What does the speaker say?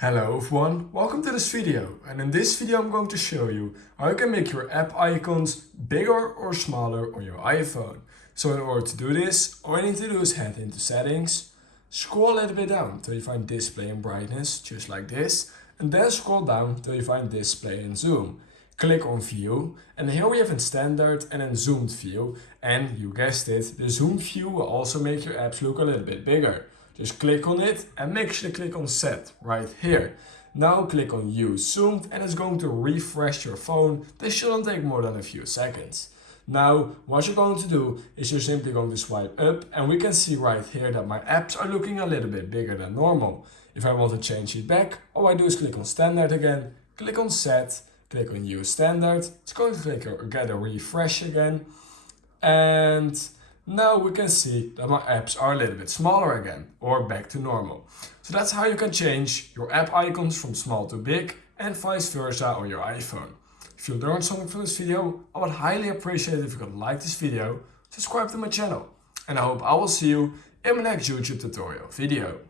Hello everyone, welcome to this video, and in this video I'm going to show you how you can make your app icons bigger or smaller on your iPhone. So in order to do this, all you need to do is head into settings, scroll a little bit down till you find display and brightness, just like this, and then scroll down till you find display and zoom. Click on view, and here we have in standard and in zoomed view, and you guessed it, the zoom view will also make your apps look a little bit bigger. Just click on it and make sure to click on set right here. Now click on use zoomed and it's going to refresh your phone. This shouldn't take more than a few seconds. Now what you're going to do is you're simply going to swipe up, and we can see right here that my apps are looking a little bit bigger than normal. If I want to change it back, all I do is click on standard again, click on set, click on use standard. It's going to get a refresh again, and now we can see that my apps are a little bit smaller again, or back to normal. So that's how you can change your app icons from small to big, and vice versa on your iPhone. If you learned something from this video, I would highly appreciate it if you could like this video, subscribe to my channel, and I hope I will see you in my next YouTube tutorial video.